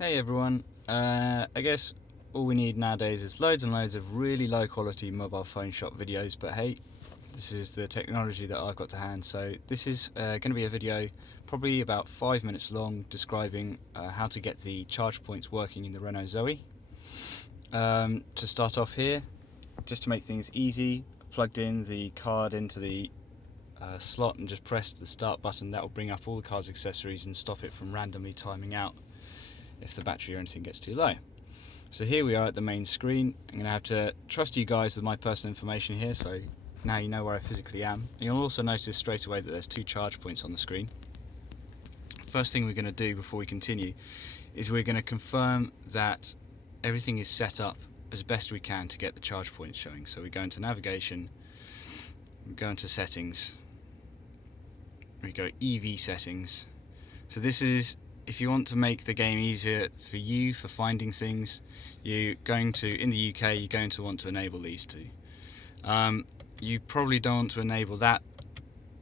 Hey everyone, I guess all we need nowadays is loads and loads of really low quality mobile phone shop videos, but hey, this is the technology that I've got to hand. So this is going to be a video probably about 5 minutes long describing how to get the charge points working in the Renault Zoe. To start off here, just to make things easy, plugged in the card into the slot and just pressed the start button. That will bring up all the car's accessories and stop it from randomly timing out if the battery or anything gets too low. So here we are at the main screen. I'm going to have to trust you guys with my personal information here, so now you know where I physically am. And you'll also notice straight away that there's 2 charge points on the screen. First thing we're going to do before we continue is we're going to confirm that everything is set up as best we can to get the charge points showing. So we go into navigation, we go into settings, we go EV settings. So this is if you want to make the game easier for you for finding things, you're going to, in the UK, you're going to want to enable these two. You probably don't want to enable that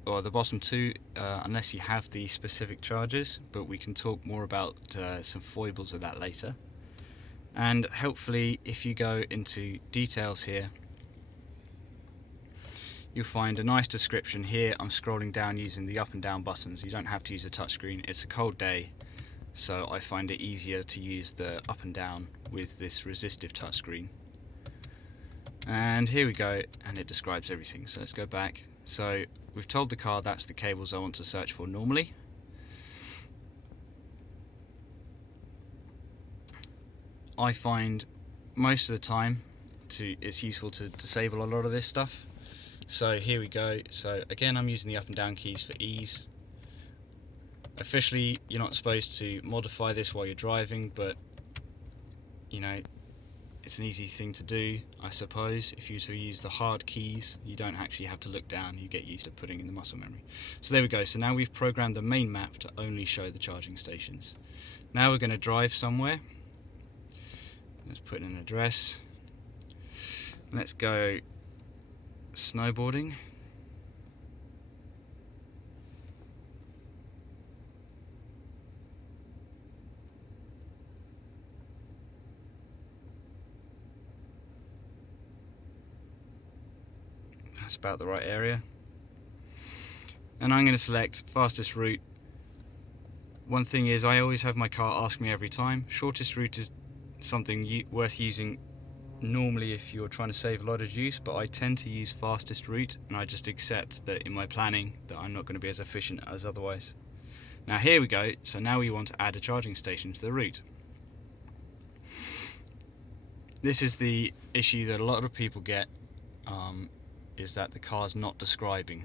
or the bottom two unless you have the specific charges, but we can talk more about some foibles of that later. And hopefully if you go into details here, you'll find a nice description here. I'm scrolling down using the up and down buttons. You don't have to use a touchscreen. It's a cold day, so I find it easier to use the up and down with this resistive touchscreen. And here we go, and it describes everything. So let's go back. So we've told the car that's the cables I want to search for normally. I find most of the time it's useful to disable a lot of this stuff. So here we go. So again, I'm using the up and down keys for ease. Officially, you're not supposed to modify this while you're driving, but you know, it's an easy thing to do, I suppose. If you use the hard keys, you don't actually have to look down, you get used to putting in the muscle memory. So there we go. So now we've programmed the main map to only show the charging stations. Now we're going to drive somewhere. Let's put in an address. Let's go snowboarding. That's about the right area. And I'm going to select fastest route. One thing is, I always have my car ask me every time. Shortest route is something worth using normally if you're trying to save a lot of juice, but I tend to use fastest route, and I just accept that in my planning that I'm not going to be as efficient as otherwise. Now here we go. So now we want to add a charging station to the route. This is the issue that a lot of people get, is that the car's not describing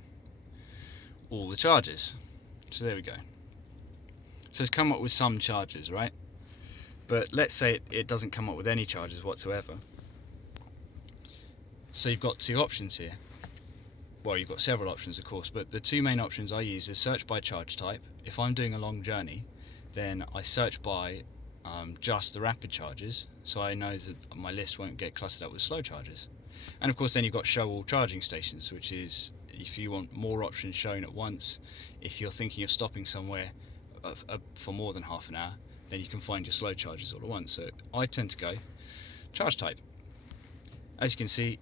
all the charges. So there we go. So it's come up with some charges, right? But let's say it doesn't come up with any charges whatsoever. So you've got 2 options here. Well, you've got several options, of course, but the 2 main options I use is search by charge type. If I'm doing a long journey, then I search by just the rapid charges, so I know that my list won't get cluttered up with slow charges. And of course then you've got show all charging stations, which is if you want more options shown at once. If you're thinking of stopping somewhere for more than half an hour, then you can find your slow charges all at once. So I tend to go charge type. As you can see,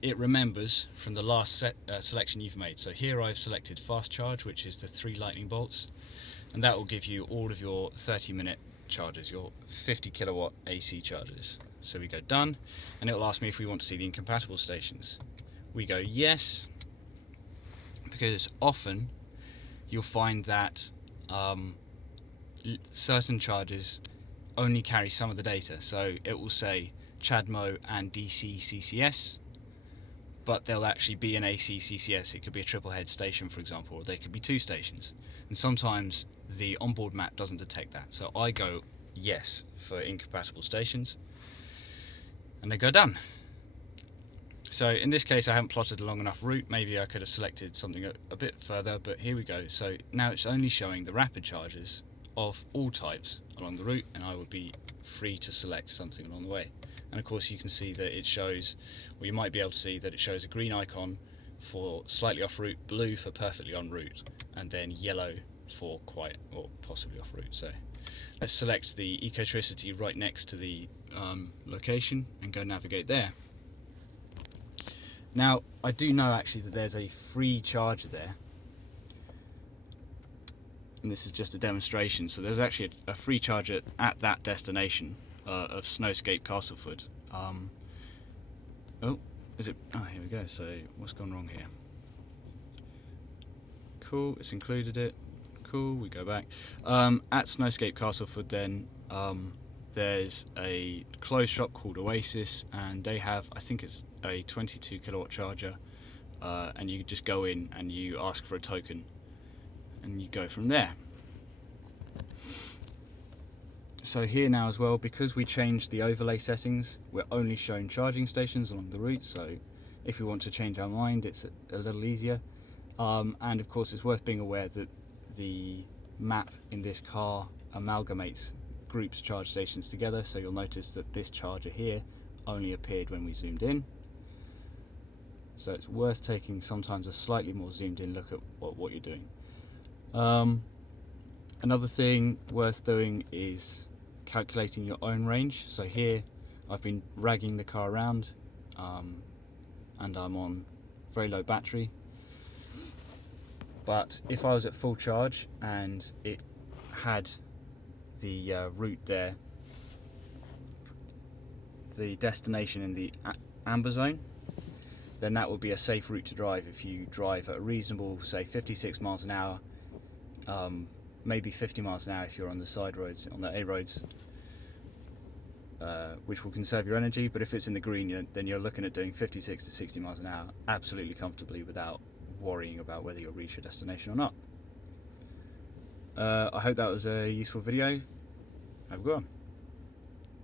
it remembers from the last selection you've made. So here I've selected fast charge, which is the 3 lightning bolts, and that will give you all of your 30-minute charges, your 50 kilowatt AC charges. So we go done, and it'll ask me if we want to see the incompatible stations. We go yes, because often you'll find that certain charges only carry some of the data. So it will say CHAdeMO and DC CCS, but there'll actually be an AC CCS. It could be a triple head station, for example, or they could be 2 stations. And sometimes the onboard map doesn't detect that. So I go yes for incompatible stations, and they go done. So in this case I haven't plotted a long enough route. Maybe I could have selected something a bit further, but here we go. So now it's only showing the rapid charges of all types along the route, and I would be free to select something along the way. And of course you can see that it shows, or you might be able to see that it shows a green icon for slightly off route, blue for perfectly en route, and then yellow for quite or possibly off route. So select the Ecotricity right next to the location and go navigate there. Now, I do know actually that there's a free charger there, and this is just a demonstration. So there's actually a free charger at that destination of Snowscape Castleford. Oh, is it? Oh, here we go. So what's gone wrong here? Cool, it's included it. Cool, we go back. At Snowscape Castleford then, there's a clothes shop called Oasis, and they have, I think it's a 22 kilowatt charger, and you just go in and you ask for a token and you go from there. So here now as well, because we changed the overlay settings, we're only showing charging stations along the route, so if we want to change our mind, it's a little easier. And of course it's worth being aware that the map in this car amalgamates groups charge stations together, so you'll notice that this charger here only appeared when we zoomed in. So it's worth taking sometimes a slightly more zoomed in look at what you're doing. Another thing worth doing is calculating your own range. So here I've been ragging the car around, and I'm on very low battery. But if I was at full charge and it had the route there, the destination in the amber zone, then that would be a safe route to drive if you drive at a reasonable, say 56 miles an hour, maybe 50 miles an hour if you're on the side roads, on the A roads, which will conserve your energy. But if it's in the green, then you're looking at doing 56 to 60 miles an hour absolutely comfortably without worrying about whether you'll reach your destination or not. I hope that was a useful video. Have a good one.